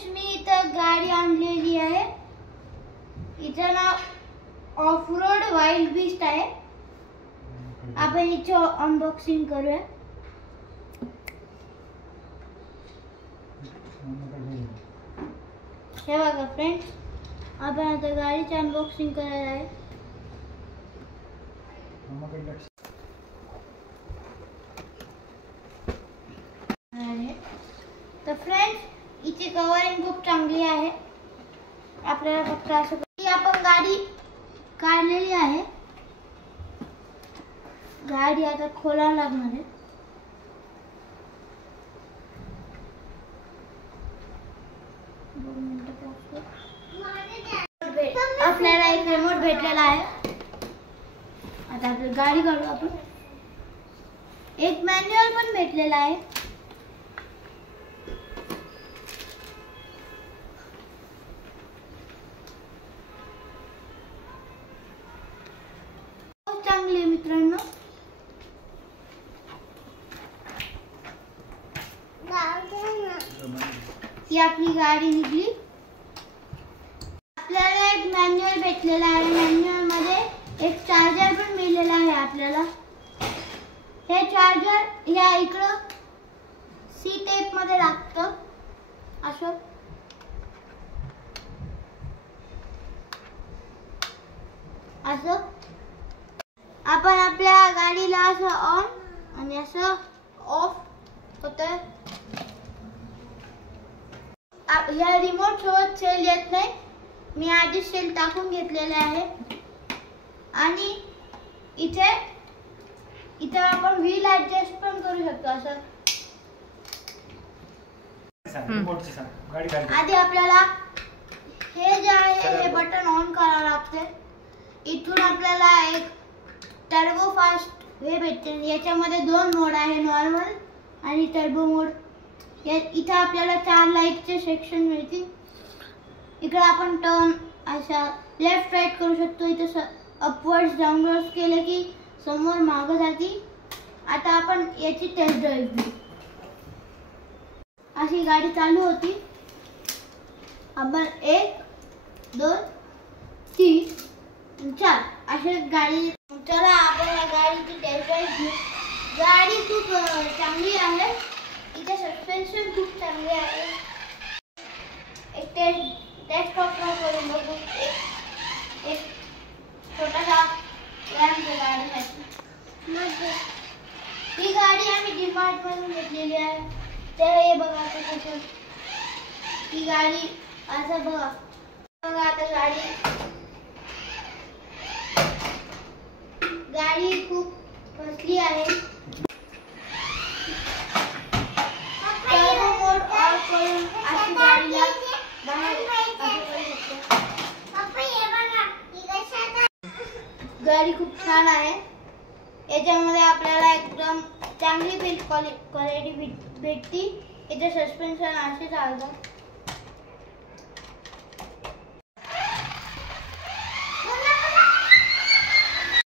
Friends, मी इथं गाडी आणलेली आहे. हिचं नाव ऑफ रोड वाइल्ड बीस्ट आहे. आपण हिची अनबॉक्सिंग करूया. हे बघा फ्रेंड्स, आपण आता गाडीची अनबॉक्सिंग करायला आहे. तर फ्रेंड्स, हिची कवरिंग खूप चांगली आहे. आपल्याला फक्त असं आपण गाडी काढलेली आहे. गाडी आता खोलायला लागणार आहे. आपल्याला एक रिमोट भेटलेला आहे. आता आपली गाडी काढू आपण. एक मॅन्युअल पण भेटलेला आहे. खूप चांगली आहे मित्रांनो. ही आपली गाडी निघली. आपल्याला एक मॅन्युअल भेटलेला आहे. मॅन्युअल मध्ये एक चार्जर पण मिळालेला आहे आपल्याला. हे चार्जर या इकडं सी टेप मध्ये लागतं. असं आपण आपल्या गाडीला असं ऑन आणि असं ऑफ होतं. या रिमोट सोबत सेल येत नाही. मी आधी सेल टाकून घेतलेले आहे. आणि इथे आपण व्हील ऍडजस्ट पण करू शकतो. असं आधी आपल्याला हे जे आहे हे बटन ऑन करावं लागते. इथून आपल्याला एक टर्बो फास्ट हे भेटते. याच्यामध्ये 2 मोड आहे, नॉर्मल आणि टर्बो मोड. इथे आपल्याला 4 लाईटचे सेक्शन मिळतील. इकडे आपण टर्न अशा लेफ्ट राईट करू शकतो. इथे अपवर्ड्स डाऊनवर्ड्स केले की समोर मागे जाती. आता आपण याची टेस्ट ड्राईव्ह घेऊ. अशी गाडी चालू होती. आपण 1 2 3 4 अशी गाडी. चला आपण या गाडीची टेस्ट ड्राईव्ह घेऊ. गाडी खूप चांगली आहे. इथे सस्पेन्शन खूप चांगले आहे. एक टेस्ट करून बघू. एक छोटासा रॅम्प गाडीसाठी. ही गाडी आम्ही डीमार्ट मधून घेतलेली आहे. तर हे बघा कसं ही गाडी असं बघा. आता गाडी खूप कसली आहे. गाडी खूप छान आहे. याच्यामध्ये आपल्याला एकदम चांगली बिल्ड क्वालिटी भेटती. याचे सस्पेन्शन असे चालतात.